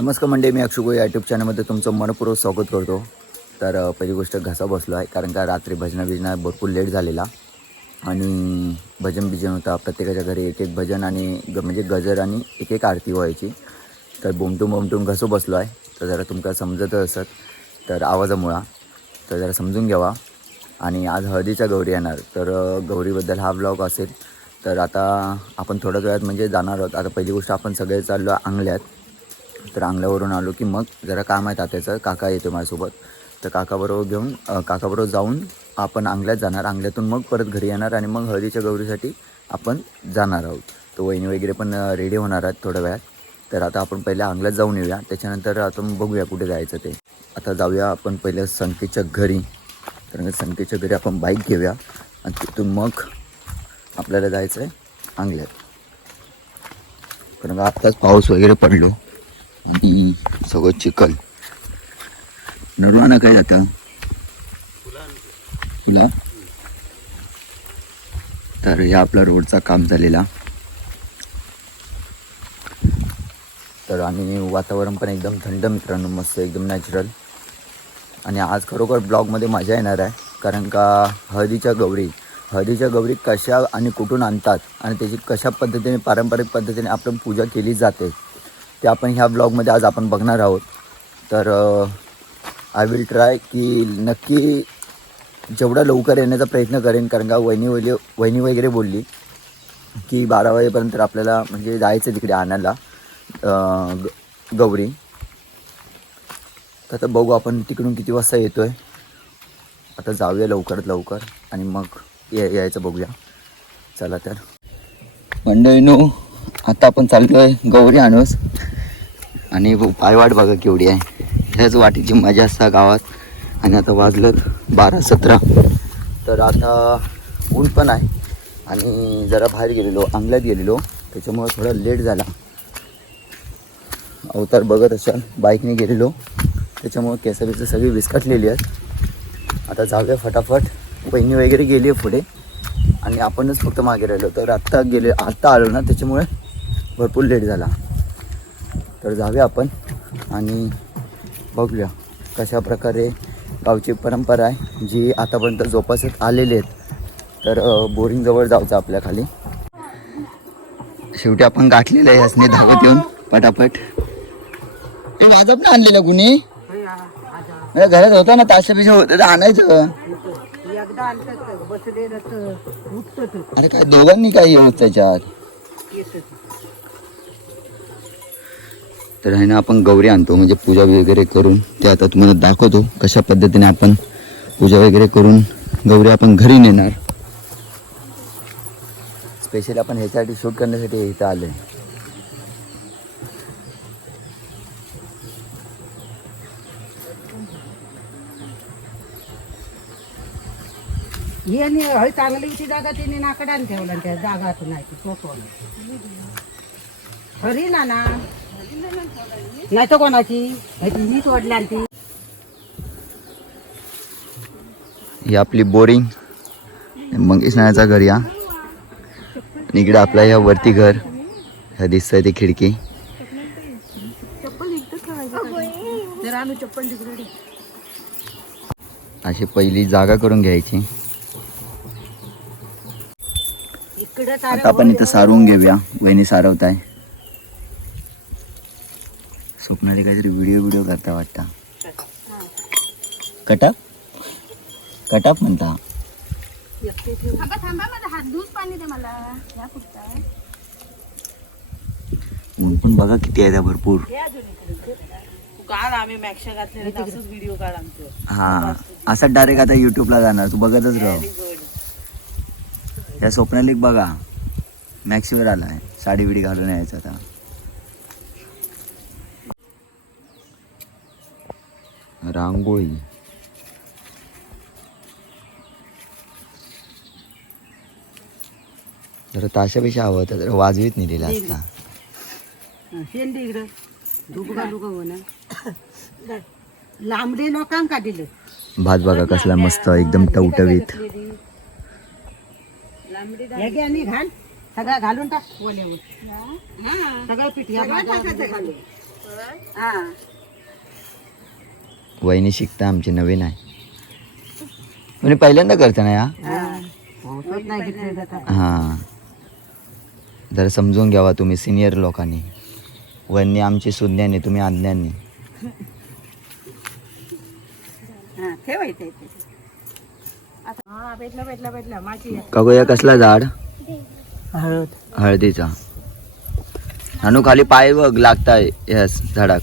नमस्कार मंडळी मी अक्षुगो या यूट्यूब चॅनलमध्ये तुमचं मनपूर्वक स्वागत करतो. तर पहिली गोष्ट घसा बसलो आहे कारण का रात्री भजना बिजना भरपूर लेट झालेला. आणि भजन बिजन होता प्रत्येकाच्या घरी एक एक भजन आणि ग म्हणजे गजर आणि एक एक आरती व्हायची. तर बोमटून बोमटून घसो बसलो आहे तर जरा तुमका समजत असत. तर आवाजामुळा तर जरा समजून घ्यावा. आणि आज हळदीच्या गौरी येणार तर गौरीबद्दल हा ब्लॉग असेल. तर आता आपण थोड्याच वेळात म्हणजे जाणार आहोत. आता पहिली गोष्ट आपण सगळे चाललो आंगल्यात तर अंगल्यावरून आलो की मग जरा काम आहे तात्याचं. काका येतो माझ्यासोबत. तर काकाबरोबर घेऊन काकाबरोबर जाऊन आपण अंगल्यात जाणार. अंगल्यातून मग परत घरी येणार आणि मग हळदीच्या गौरीसाठी आपण जाणार आहोत. तर वहिनी वगैरे पण रेडी होणार आहेत थोड्या वेळात. तर आता आपण पहिल्या अंगल्यात जाऊन येऊया. त्याच्यानंतर आता मग बघूया कुठे जायचं ते. आता जाऊया आपण पहिलं संकेतच्या घरी. कारण का संकेतच्या घरी आपण बाईक घेऊया. आणि तिथून मग आपल्याला जायचं आहे अंगल्यात. कारण आत्ताच पाऊस वगैरे पडलो. आणि सगळं चिखल. नरवाना काय जाता? तुला तर हे आपला रोडचा काम झालेला. तर आणि वातावरण पण एकदम थंड मित्रांनो मस्त एकदम नॅचरल आणि आज खरोखर ब्लॉगमध्ये मजा येणार आहे कारण का हळदीच्या गौरी हळदीच्या गौरी कशा आणि कुठून आणतात आणि त्याची कशा पद्धतीने पारंपरिक पद्धतीने आपण पूजा केली जाते ते आपण ह्या ब्लॉगमध्ये आज आपण बघणार आहोत. तर आय विल ट्राय की नक्की जेवढा लवकर येण्याचा प्रयत्न करेन कारण का वहिनी वगैरे वहिनी वगैरे बोलली की बारा वाजेपर्यंत आपल्याला म्हणजे जायचं तिकडे आणायला ग- गौरी. तर आता बघू आपण तिकडून किती वाजता येतो आहे आता जाऊया लवकरात लवकर आणि मग ये यायचं बघूया. चला तर. मंडळीनो आता आपण चाललो आहे गौरी आणूस. आणि पायवाट बघा केवढी आहे. ह्याच वाटेची मजा असता गावात. आणि आता वाजलं बारा सतरा. तर आता ऊन पण आहे. आणि जरा बाहेर गेलेलो अंगल्यात गेलेलो. त्याच्यामुळं थोडा लेट झाला. अवतार बघत असाल बाईकने गेलेलो. त्याच्यामुळे केसाबीचं सगळी विस्कटलेली आहेत. आता जाऊया फटाफट. बहिणी वगैरे गेली आहे पुढे. आणि आपणच फक्त मागे राहिलो. तर आत्ता गेले आत्ता आलो ना त्याच्यामुळे भरपूर लेट झाला. तर जाऊया आपण आणि बघूया कशा प्रकारे गावची परंपरा आहे जी आतापर्यंत जोपासत आलेली आहेत. तर बोरिंगजवळ जायचं आपल्या खाली. शेवटी आपण गाठलेलं आहे यासने धावत येऊन पटापट. ते वाजप ना आणलेलं कुणी? माझ्या घरात होता ना ताशा पिशा होतं तर आणायचं. अरे काय दोघांनी काय येऊ त्याच्यात? येतं तर आहे ना आपण गौरी आणतो म्हणजे पूजा वगैरे करून ते आता तुम्हाला दाखवतो कशा पद्धतीने आपण पूजा वगैरे करून गौरी आपण घरी नेणार. स्पेशली आपण ह्याच्यासाठी शूट करण्यासाठी इथं आलो आहे हे आणि हळी चांगली होती जागा तिने नाकडान ठेवला त्या जागातून नाही ती खरी ना ना नाही तर कोणाची? हीच वडला ती. ही आपली बोरिंग. मंगेश नायाचा घर या. इकडे आपलं या वरती घर. ह्या दिसतंय ती खिडकी. अशी पहिली जागा करून घ्यायची. आता आपण इथं सारवून घेऊया. वहिनी सारवत आहे स्वप्नाली काहीतरी व्हिडिओ व्हिडिओ करता वाटता. कटाप कटाप म्हणता. थांबा माझा हात धुवून पाणी दे मला. या पुढचा. ऊन पण बघा किती आहे त्या भरपूर. काढ आम्ही मॅक्शा घातलेले तसंच व्हिडिओ काढ आमचं. हा असा डायरेक्ट आता युट्यूबला जाणार तू बघतच राह. त्या स्वप्नाली बघा. मॅक्सीवर आलाय. साडी बिडी घालून यायचं आता. रांगोळी. जरा ताशापेक्षा हवं तर जरा वाजवीत नेलेला असता. शेंडी इकडं. धूप घालू का ना लांबडे लोकांका दिलं? भात बघा कसला मस्त एकदम टवटवीत. हे घे आणि घाल. सगळं घालून टाक ओल्यावर सगळं पीठ घालून. हा. वहिनी शिकता आमची नवीन आहे. म्हणजे पहिल्यांदा करता ना या? हां. जरा समजून घ्यावा तुम्ही सिनियर लोकांनी. वहिनी आमची सुज्ञानी तुम्ही अज्ञानी. हा ठेवायचं इथे. हा भेटला भेटला भेटला. माझी काकू या कसला झाड? हळद. हळदीचा. आणू खाली पाय बघ लागताय या झाडाक.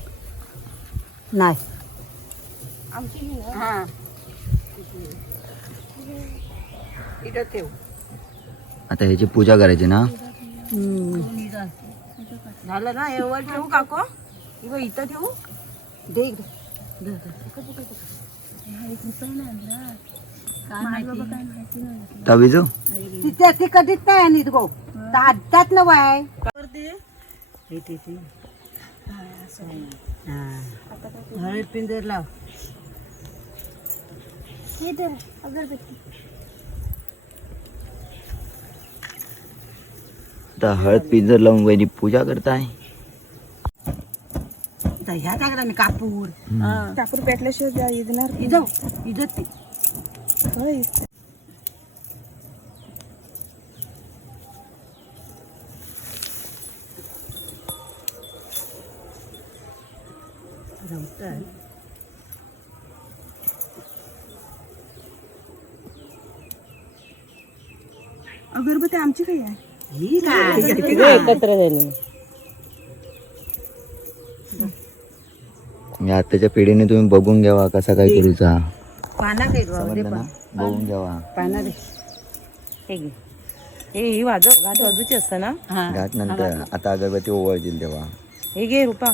नाही. ही ना. हा. इथं ठेव. आता ह्याची पूजा करायची ना? झालं ना? हे वर ठेवू काको? इथं इथं ठेवू? दे. तविजो तिथे ती कधीच नाही आणि गो. आत्ताच ना बाय. हा. हळद पिंजर लाव. हे अगरबत्ती. आता हळद पिंजर लावून वहिनी पूजा करताय? ह्या टाकला मी कापूर टाकून पेटल्याशिवाय येणार इजो इजत ती. जमतंय. अगरबत्ती आमची काही आहे. ही काय? एकत्र झाले. मी आताच्या पिढीने तुम्ही बघून घ्यावा कसा काय करूचा पाना बघून घ्यावा. पाना दे. हे घे. हे ही वाजव गाठ वाजूची असतं ना? हा. घाट नंतर आता अगरबत्ती ओवळतील तेव्हा. हे घे रुपा.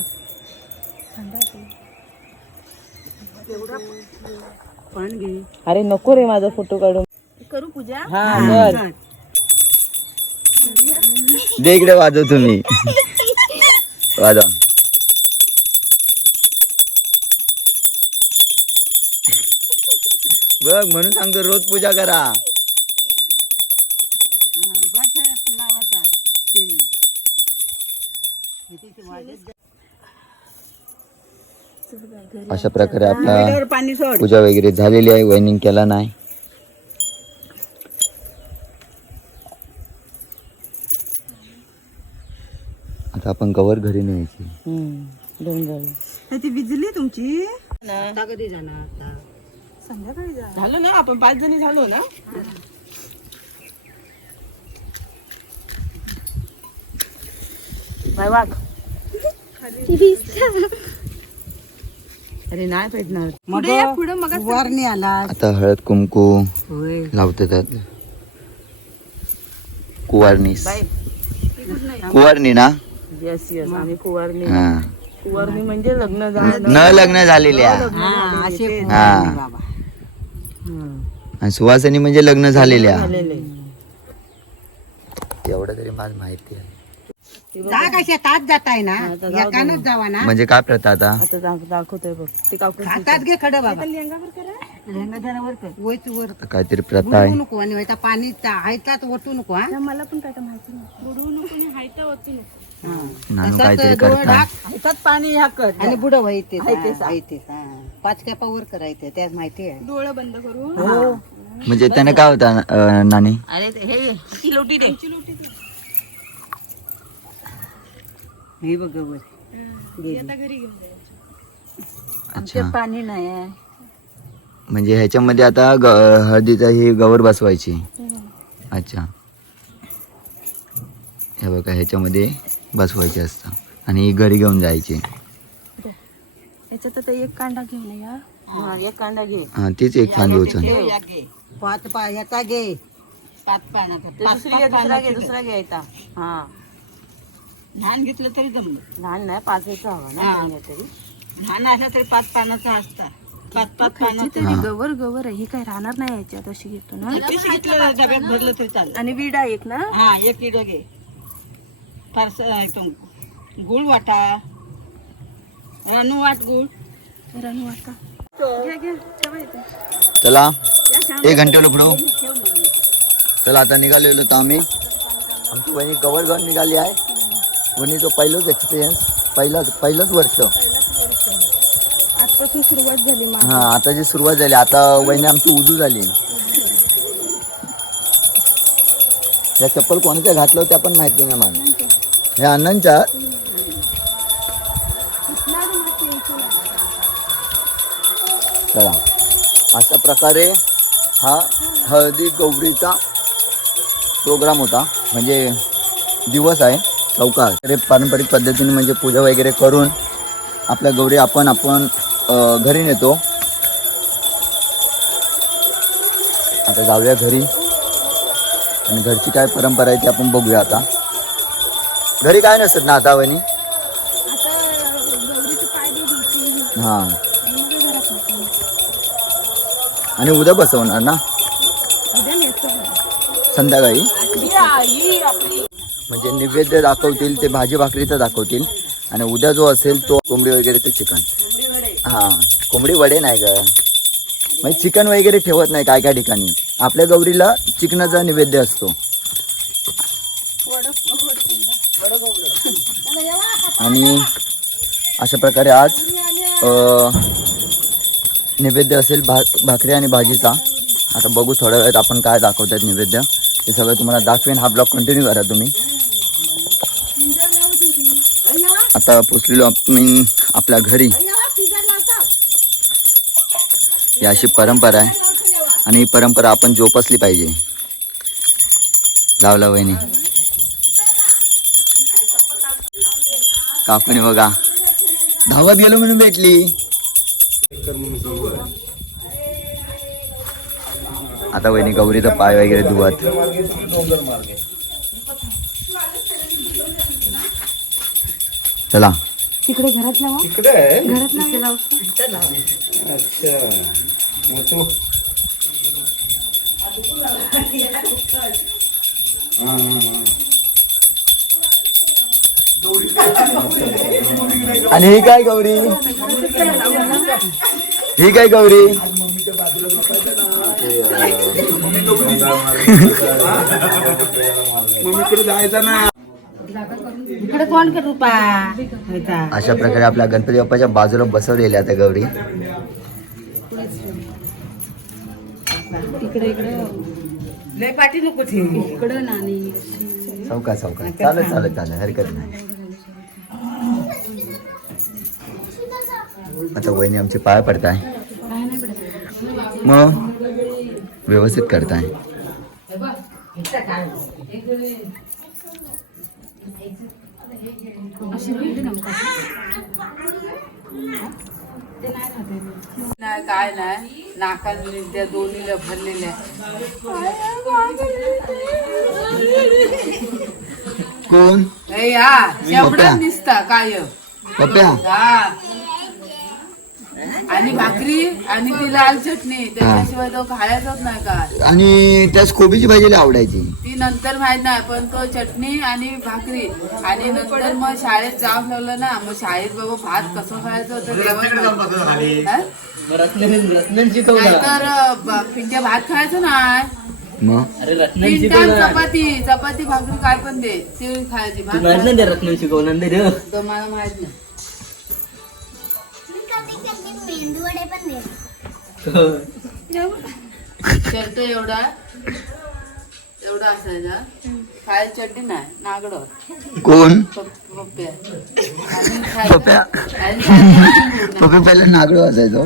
घे. अरे नको रे माझा फोटो काढून. करू पूजा? हा बर दे इकडे वाजव तुम्ही. वाजव. बघ म्हणून सांगतो रोज पूजा करा. अशा प्रकारे आपला पूजा वगैरे झालेली आहे वैनिंग केला नाही. आपण कवर घरी न्यायची. हम्म दोन झाले. ती विजली तुमची? आता कधी जाणार आता? संध्याकाळी जा झालं ना आपण पाच जणी झालो ना. वाघ. अरे नाही पेटणार मग पुढं मग वरणी आला. आता हळद कुंकू होय. लावतात कुवारणी कुवारणी ना? येस येस आणि कुवारणी हा. कुवारणी म्हणजे लग्न झालं. न लग्न झालेल्या हा असे हा. बाबा. आणि सुवासिनी म्हणजे लग्न झालेल्या झालेले एवढं तरी मला माहिती आहे. जा कशा तात जात आहे ना. एकानच जावा ना. म्हणजे काय प्रथा आता? आता दाख- दाखवतोय बघ. ते काकू हातात घे खडं बाबा. लेंगा जरा वर कर. वयच वर कर. काहीतरी प्रथा बुडवू आहे नको आणि पाणी हायतात ओतू नको हा. मला पण काय माहिती नानू काहीतरी करतात हातात पाणी ह्या कर आणि बुडव येते पाच कॅपा वर करायचे त्यात माहिती आहे. डोळं बंद करून. म्हणजे त्याने काय होता नानी? अरे हे दे. हे बघ वर. आता घरी घेऊन जायचं. अच्छा. पाणी नाही आहे. म्हणजे ह्याच्यामध्ये आता हळदीचा ही गवर बसवायची. अच्छा. हे बघा ह्याच्यामध्ये बसवायचे असतं. आणि ही घरी घेऊन जायची. याच्यात आता एक कांदा घेऊन या हा. एक कांदा घे. हा तीच एक उचल. पाच पा याचा घे. पाच पाण्याचा ते दुसरी घे दुसरा घे दुसरा घ्यायचा हा. लहान घेतलं तरी जमलं. लहान नाही पाचायचा हवा ना हा. तरी लहान असला तरी पाच पानाचा असता. पाच पाच पानाचा. तरी गवर गवर आहे. ही काय राहणार नाही याच्यात अशी घेतो ना? किती घेतलं ना डब्यात भरलं तरी चालेल. आणि विडा एक ना? हा एक किलो घे. फारस गुळ वाटा. वाट गुळ. इथे. चला एक घंटे पुढं चला आता निघालेलो तर आम्ही. आमची वहिनी कवर घेऊन निघाली आहे. वहिनीचं पहिलंच एक्सपिरियन्स पहिलाच पहिलंच वर्ष. आजपासून सुरुवात झाली मा हा आता जी सुरुवात झाली आता वहिनी आमची उजू झाली. या चप्पल कोणाच्या घातलं त्या पण माहिती नाही मला. ह्या अण्णांच्या चला. अशा प्रकारे हा हळदी गौरीचा प्रोग्राम होता. म्हणजे दिवस आहे चौका तर पारंपरिक पद्धतीने म्हणजे पूजा वगैरे करून आपल्या गौरी आपण आपण घरी नेतो. आता जाऊया घरी. आणि घरची काय परंपरा आहे ती आपण बघूया आता. घरी काय नसत ना द्यायची हां. आणि उद्या बसवणार ना? संध्याकाळी? म्हणजे नैवेद्य दाखवतील ते भाजी भाकरीचं दाखवतील. आणि उद्या जो असेल तो कोंबडी वगैरे ते चिकन. हां. कोंबडी वडे नाही ग. म्हणजे चिकन वगैरे ठेवत नाही काय काय ठिकाणी. आपल्या गौरीला चिकनाचा नैवेद्य असतो. आणि अशा प्रकारे आज निवेद्य नैवेद्य असेल भा भाकरी आणि भाजीचा. आता बघू थोड्या वेळात आपण काय दाखवतात नैवेद्य. ते सगळं तुम्हाला दाखवेन. हा ब्लॉग कंटिन्यू करा तुम्ही. आता पोचलेलो मी आपल्या घरी. ही अशी परंपरा आहे. आणि ही परंपरा आपण जोपासली पाहिजे. लावला वहिनी. काकुनी बघा. धावत गेलो म्हणून भेटली. आता वहिनी गौरीचा पाय वगैरे धुवत. चला. तिकडे घरात लावा. तिकडे आहे. घरात लावा. अच्छा. हा, हा, हा. आणि ही काय गौरी? ही काय गौरी? मम्मीकडे जायचं ना इकडे कोण कर रुपा? होता अशा प्रकारे आपल्या गणपती बाप्पाच्या बाजूला बसवलेल्या त्या गौरी. तिकडे इकडे. लय पाठी नको इकडं नाणी. चौका चौका चालत चालत चालत हरकत नाही. आता वहिनी आमचे पाय पडताय. मग? व्यवस्थित करताय. नाही काय नाही. नाकाने त्या दोन्हीला भरलेल्या. कोण? पप्या. शेवडा दिसता काय? हा. आणि भाकरी आणि ती लाल चटणी त्याच्याशिवाय तो खायचाच नाही का आणि त्याच कोबीची भाजीला आवडायची. ती नंतर माहीत नाही पण तो चटणी आणि भाकरी. आणि नंतर मग शाळेत जाऊन ठेवलं ना मग शाळेत बाबा भात कसं खायचं होतं. हा? अं, ब- पिंट्या भात खायचं मग? पिंट्या चपाती चपाती भाकरी काय पण दे ते खायची. भात खायचं. तो मला माहीत नाही. शर्ट एवढा. एवढा असायचा. खायला चड्डी नाही नागड. कोण? पप्प्या. पहिला नागडो असायचो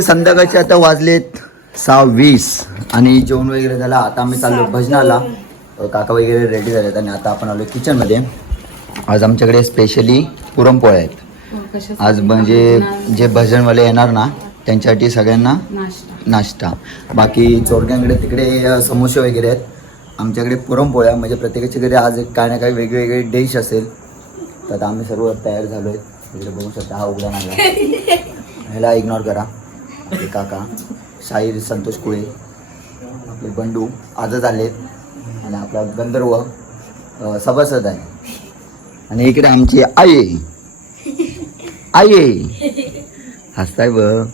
संध्याकाळचे आता वाजलेत सहा वीस आणि जेवण वगैरे झालं. आता आम्ही चाललो भजनाला. काका वगैरे रेडी झालेत आणि आता आपण आलो किचनमध्ये आज आमच्याकडे स्पेशली पुरणपोळ्या आहेत. आज म्हणजे जे भजनवाले येणार ना त्यांच्यासाठी सगळ्यांना नाश्ता. बाकी चोरक्यांकडे तिकडे समोसे वगैरे आहेत. आमच्याकडे पुरणपोळ्या म्हणजे प्रत्येकाच्या घरी आज एक काय ना काही वेगवेगळे डिश असेल. तर आम्ही सर्व तयार झालो आहेत. इकडे बघू शकता हा उघडा नाला ह्याला इग्नोर करा. आपले काका शाहीर संतोष कुळे आपले बंडू आजच आलेत. आणि आपला गंधर्व सभासद आहे. आणि इकडे आमची आई. आई. हसताय ब